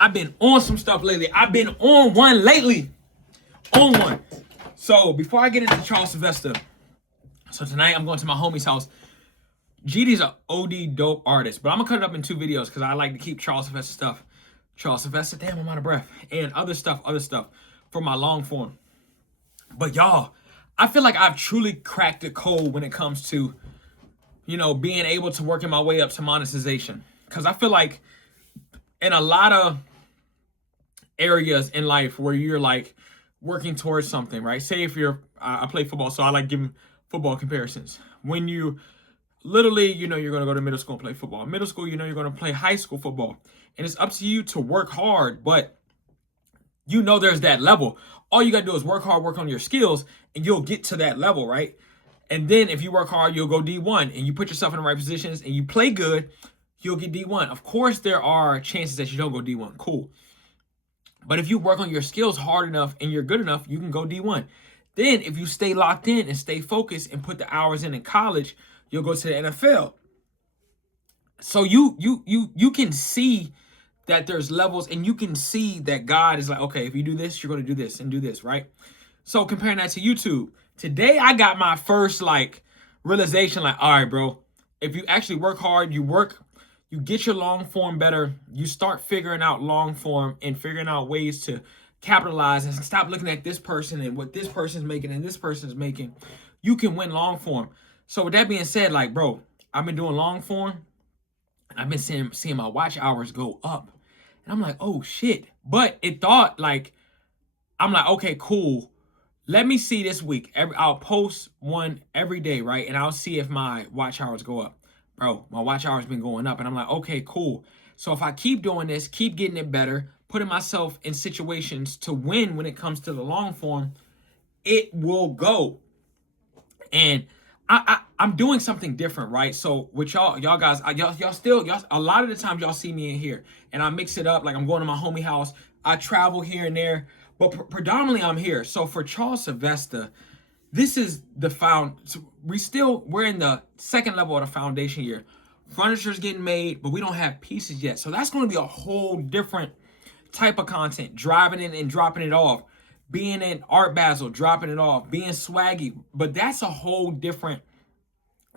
I've been on some stuff lately. I've been on one lately. On one. So before I get into CHARLESSYLVESTA, so tonight I'm going to my homie's house. GD's an OD dope artist, but I'm gonna cut it up in 2 videos because I like to keep CHARLESSYLVESTA stuff. CHARLESSYLVESTA, damn, I'm out of breath. And other stuff for my long form. But y'all, I feel like I've truly cracked the code when it comes to, you know, being able to working my way up to monetization. Because I feel like in a lot of areas in life where you're like working towards something, right? Say if you're, I play football, so I like giving football comparisons. When you literally, you know, you're going to go to middle school and play football. Middle school, you know, you're going to play high school football. And it's up to you to work hard, but you know there's that level. All you got to do is work hard, work on your skills, and you'll get to that level, right? And then if you work hard, you'll go D1, and you put yourself in the right positions, and you play good, you'll get D1. Of course, there are chances that you don't go D1. Cool. But if you work on your skills hard enough and you're good enough, you can go D1. Then if you stay locked in and stay focused and put the hours in college, you'll go to the NFL. So you can see that there's levels, and you can see that God is like, okay, if you do this, you're going to do this and do this, right? So comparing that to YouTube, today I got my first like realization, like, all right, bro, if you actually work hard, you get your long form better, you start figuring out long form and figuring out ways to capitalize and stop looking at this person and what this person's making and this person's making, you can win long form. So with that being said, like, bro, I've been doing long form. I've been seeing my watch hours go up. And I'm like, oh shit. But it thought like, I'm like, okay, cool. Let me see this week. I'll post one every day, right? And I'll see if my watch hours go up. Bro, my watch hours been going up. And I'm like, okay, cool. So if I keep doing this, keep getting it better, putting myself in situations to win when it comes to the long form, it will go. And I'm doing something different, right? So with y'all guys, y'all a lot of the times y'all see me in here and I mix it up. Like I'm going to my homie house. I travel here and there, but predominantly I'm here. So for CHARLESSYLVESTA, this is the we're in the second level of the foundation year. Furniture's getting made, but we don't have pieces yet. So that's going to be a whole different type of content, driving in and dropping it off. Being in Art Basel, dropping it off, being swaggy. But that's a whole different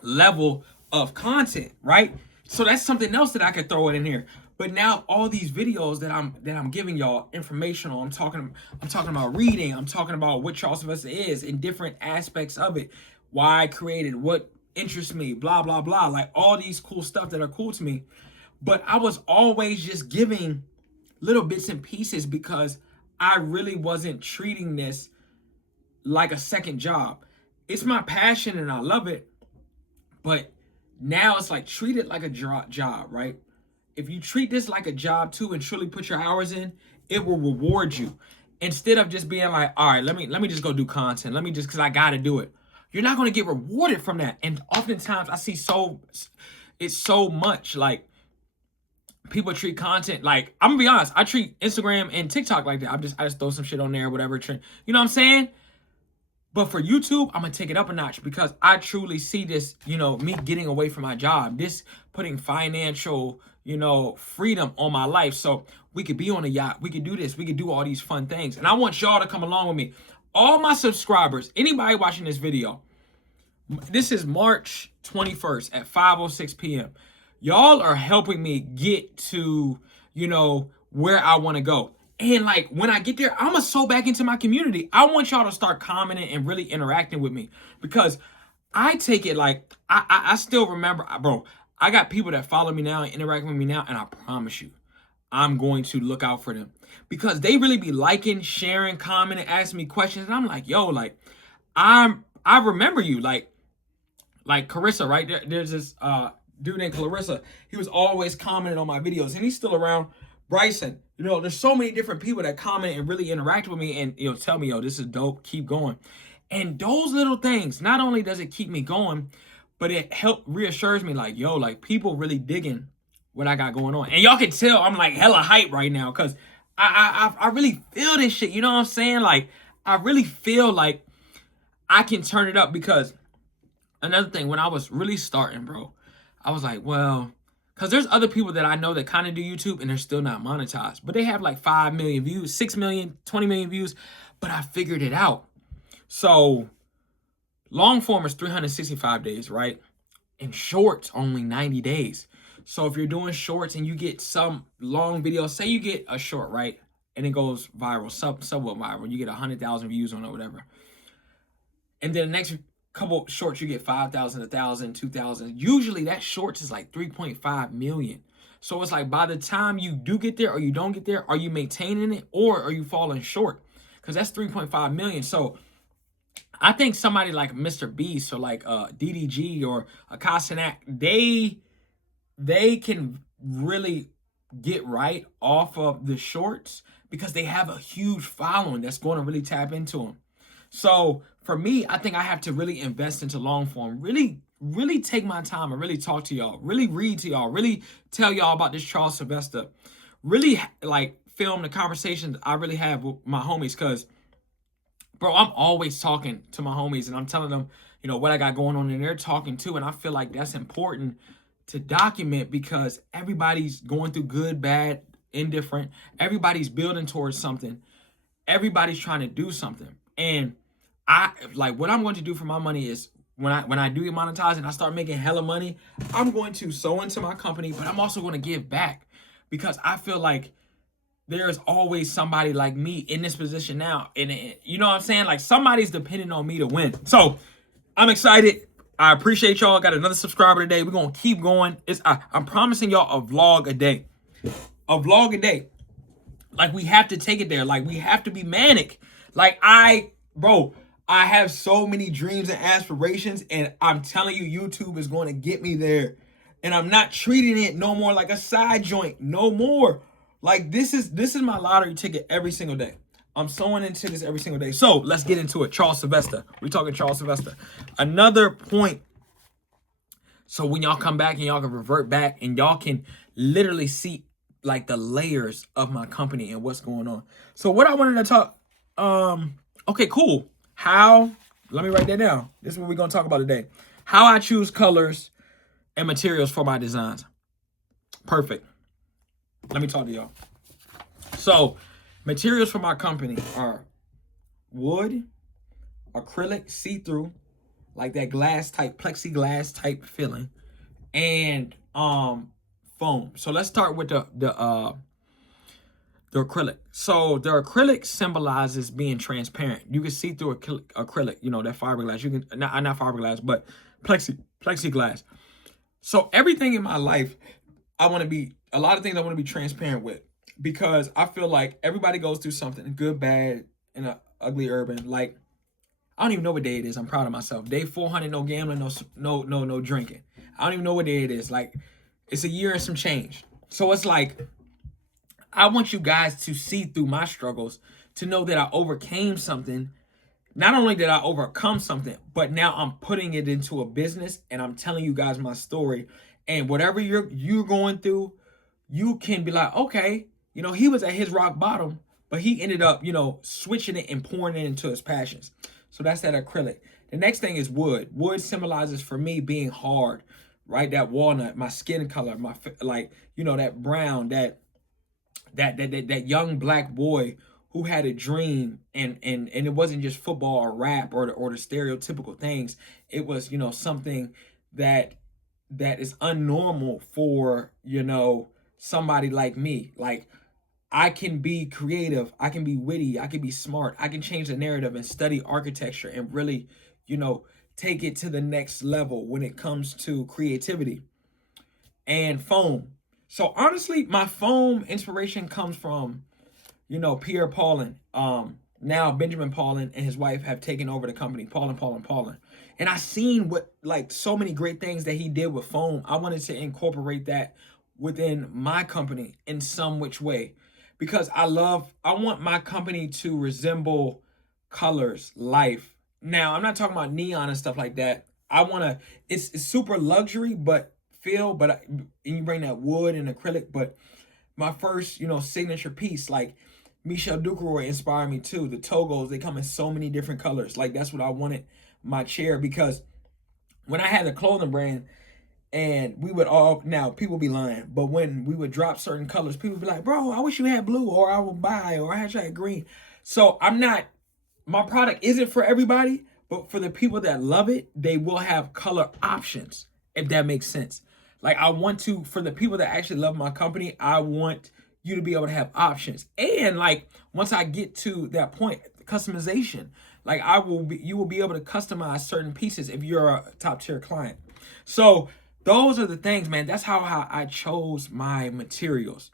level of content, right? So that's something else that I could throw in here. But now all these videos that I'm giving y'all informational, I'm talking about reading, I'm talking about what CHARLESSYLVESTA is in different aspects of it, why I created, what interests me, blah, blah, blah. Like all these cool stuff that are cool to me. But I was always just giving little bits and pieces because I really wasn't treating this like a second job. It's my passion and I love it. But now it's like, treat it like a job, right? If you treat this like a job too and truly put your hours in, it will reward you. Instead of just being like, all right, let me just go do content. Let me just, because I got to do it. You're not going to get rewarded from that. And oftentimes I see it's so much like, people treat content like, I'm gonna be honest, I treat Instagram and TikTok like that. I just throw some shit on there, whatever trend. You know what I'm saying? But for YouTube, I'm gonna take it up a notch because I truly see this, you know, me getting away from my job, this putting financial, you know, freedom on my life. So we could be on a yacht, we could do this, we could do all these fun things. And I want y'all to come along with me. All my subscribers, anybody watching this video, this is March 21st at 5:06 p.m. Y'all are helping me get to, you know, where I want to go. And like, when I get there, I'm going to sew back into my community. I want y'all to start commenting and really interacting with me because I take it like, I still remember, bro, I got people that follow me now and interact with me now. And I promise you, I'm going to look out for them because they really be liking, sharing, commenting, asking me questions. And I'm like, yo, like, I remember you, like Carissa, right? There's this, dude named Clarissa. He was always commenting on my videos and he's still around. Bryson, you know, there's so many different people that comment and really interact with me and, you know, tell me, yo, this is dope, keep going. And those little things, not only does it keep me going, but it reassures me like, yo, like people really digging what I got going on. And y'all can tell I'm like hella hype right now because I really feel this shit. You know what I'm saying? Like, I really feel like I can turn it up because another thing, when I was really starting, bro, I was like, well, Because there's other people that I know that kind of do YouTube and they're still not monetized. But they have like 5 million views, 6 million, 20 million views. But I figured it out. So long form is 365 days, right? And shorts only 90 days. So if you're doing shorts and you get some long video, say you get a short, right? And it goes viral, somewhat viral. You get 100,000 views on it or whatever. And then the next couple shorts, you get 5,000, 1,000, 2,000. Usually that shorts is like 3.5 million. So it's like by the time you do get there or you don't get there, are you maintaining it or are you falling short? Because that's 3.5 million. So I think somebody like Mr. Beast or like DDG or Akasanak, they can really get right off of the shorts because they have a huge following that's going to really tap into them. So for me, I think I have to really invest into long form, really take my time and really talk to y'all, really read to y'all, really tell y'all about this Charles Sylvester, really like film the conversations I really have with my homies. Because bro, I'm always talking to my homies and I'm telling them, you know, what I got going on, and they're talking too. And I feel like that's important to document because everybody's going through good, bad, indifferent. Everybody's building towards something. Everybody's trying to do something. And I like what I'm going to do for my money is when I do get monetized and I start making hella money, I'm going to sow into my company, but I'm also going to give back because I feel like there's always somebody like me in this position now. And you know what I'm saying? Like somebody's depending on me to win. So I'm excited. I appreciate y'all. I got another subscriber today. We're going to keep going. I'm promising y'all a vlog a day. A vlog a day. Like we have to take it there. Like we have to be manic. Like bro, I have so many dreams and aspirations, and I'm telling you, YouTube is going to get me there. And I'm not treating it no more like a side joint. No more. Like this is my lottery ticket every single day. I'm sewing into this every single day. So let's get into it. Charles Sylvester. We're talking Charles Sylvester. Another point. So when y'all come back and y'all can revert back and y'all can literally see like the layers of my company and what's going on. So what I wanted to talk, okay, cool. Let me write that down. This is what we're going to talk about today. How I choose colors and materials for my designs. Perfect. Let me talk to y'all. So materials for my company are wood, acrylic, see-through, like that glass type, plexiglass type feeling, and foam. So let's start with the acrylic. So the acrylic symbolizes being transparent. You can see through acrylic, you know, that fiberglass. You can not fiberglass, but plexiglass. So everything in my life, a lot of things I want to be transparent with, because I feel like everybody goes through something, good, bad, and an ugly urban. Like I don't even know what day it is. I'm proud of myself. Day 400, no gambling, no drinking. I don't even know what day it is. Like it's a year and some change. So it's like I want you guys to see through my struggles, to know that I overcame something. Not only did I overcome something, but now I'm putting it into a business and I'm telling you guys my story. And whatever you're going through, you can be like, okay, you know, he was at his rock bottom, but he ended up, you know, switching it and pouring it into his passions. So that's that acrylic. The next thing is wood. Wood symbolizes for me being hard, right? That walnut, my skin color, my like, you know, that brown, that young black boy who had a dream, and it wasn't just football or rap or the stereotypical things. It was, you know, something that is unnormal for, you know, somebody like me. Like I can be creative, I can be witty, I can be smart, I can change the narrative and study architecture and really, you know, take it to the next level when it comes to creativity. And foam. So honestly, my foam inspiration comes from, you know, Pierre Paulin. Now Benjamin Paulin and his wife have taken over the company, Paulin. And I seen what, like, so many great things that he did with foam. I wanted to incorporate that within my company in some which way, because I want my company to resemble colors, life. Now, I'm not talking about neon and stuff like that. It's super luxury, but and you bring that wood and acrylic. But my first, you know, signature piece, like Michel Ducroy inspired me too. The Togos, they come in so many different colors. Like that's what I wanted my chair, because when I had the clothing brand, And we would all, now people be lying, but when we would drop certain colors, people would be like, bro, I wish you had blue, or I will buy, or I had green. So my product isn't for everybody, but for the people that love it, they will have color options, if that makes sense. Like, I want to, for the people that actually love my company, I want you to be able to have options. And like, once I get to that point, customization, like you will be able to customize certain pieces if you're a top tier client. So those are the things, man. That's how I chose my materials.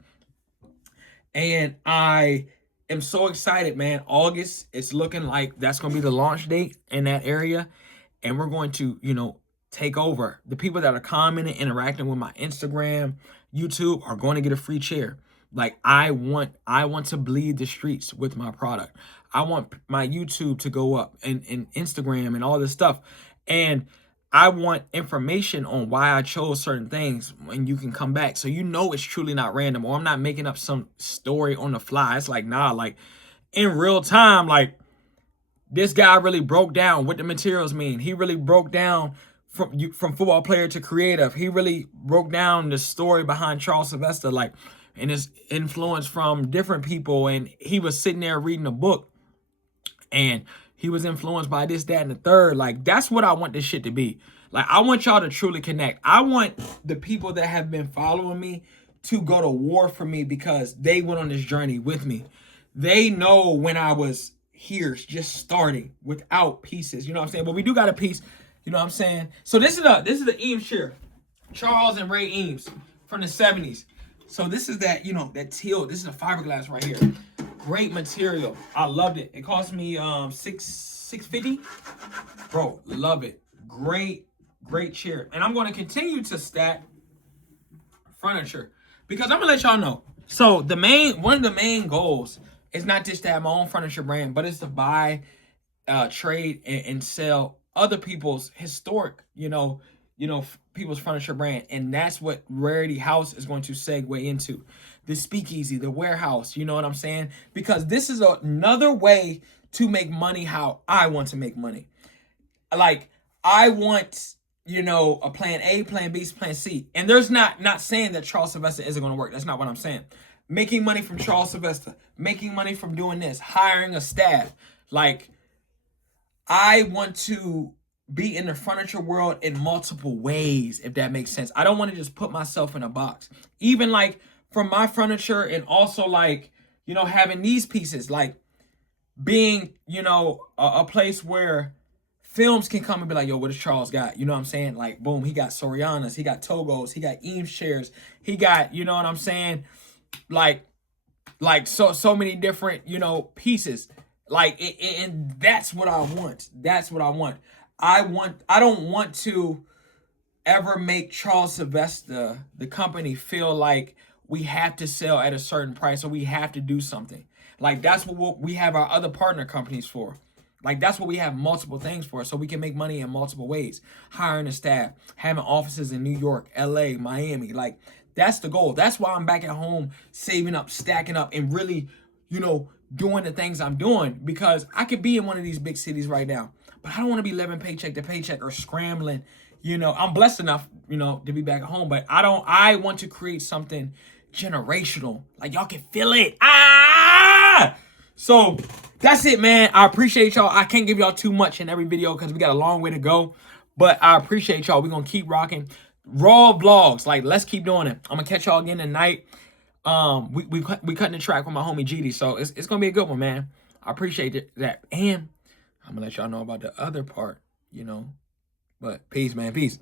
And I am so excited, man. August, it's looking like that's going to be the launch date in that area. And we're going to, take over. The people that are commenting, interacting with my Instagram, YouTube are going to get a free chair. Like, I want to bleed the streets with my product. I want my YouTube to go up, and Instagram and all this stuff. And I want information on why I chose certain things, and you can come back. So it's truly not random, or I'm not making up some story on the fly. It's like, nah, like in real time, like this guy really broke down what the materials mean. He really broke down from football player to creative. He really broke down the story behind CHARLESSYLVESTA, like, and his influence from different people. And he was sitting there reading a book, and he was influenced by this, that, and the third. Like, that's what I want this shit to be. Like, I want y'all to truly connect. I want the people that have been following me to go to war for me, because they went on this journey with me. They know when I was here just starting without pieces. You know what I'm saying? But we do got a piece. You know what I'm saying? So this is the Eames chair. Charles and Ray Eames from the 70s. So this is that, that teal. This is a fiberglass right here. Great material. I loved it. It cost me $650. Bro, love it. Great chair. And I'm going to continue to stack furniture, because I'm gonna let y'all know. So one of the main goals is not just to have my own furniture brand, but it's to buy, trade, and sell other people's historic, people's furniture brand. And that's what Rarity House is going to segue into. The speakeasy, the warehouse, you know what I'm saying? Because this is another way to make money how I want to make money. Like, I want, a plan A, plan B, plan C. And there's not saying that CHARLESSYLVESTA isn't going to work. That's not what I'm saying. Making money from CHARLESSYLVESTA, making money from doing this, hiring a staff. Like, I want to be in the furniture world in multiple ways, if that makes sense. I don't want to just put myself in a box. Even like from my furniture, and also like, having these pieces, like being, a place where films can come and be like, yo, what does Charles got? You know what I'm saying? Like, boom, he got Sorianas, he got Togos, he got Eames chairs, he got, you know what I'm saying? Like so many different, pieces. Like, and that's what I want. That's what I want. I don't want to ever make CHARLESSYLVESTA, the company, feel like we have to sell at a certain price, or we have to do something. Like, that's what we have our other partner companies for. Like, that's what we have multiple things for, so we can make money in multiple ways. Hiring a staff, having offices in New York, LA, Miami. Like, that's the goal. That's why I'm back at home, saving up, stacking up, and really, doing the things I'm doing, because I could be in one of these big cities right now, but I don't want to be living paycheck to paycheck or scrambling. I'm blessed enough, to be back at home, but I want to create something generational. Like, y'all can feel it. So that's it, man. I appreciate y'all. I can't give y'all too much in every video because we got a long way to go, but I appreciate y'all. We're going to keep rocking raw vlogs. Like, let's keep doing it. I'm going to catch y'all again tonight. We cutting the track with my homie GD, so it's going to be a good one, man. I appreciate that. And I'm going to let y'all know about the other part, but peace, man. Peace.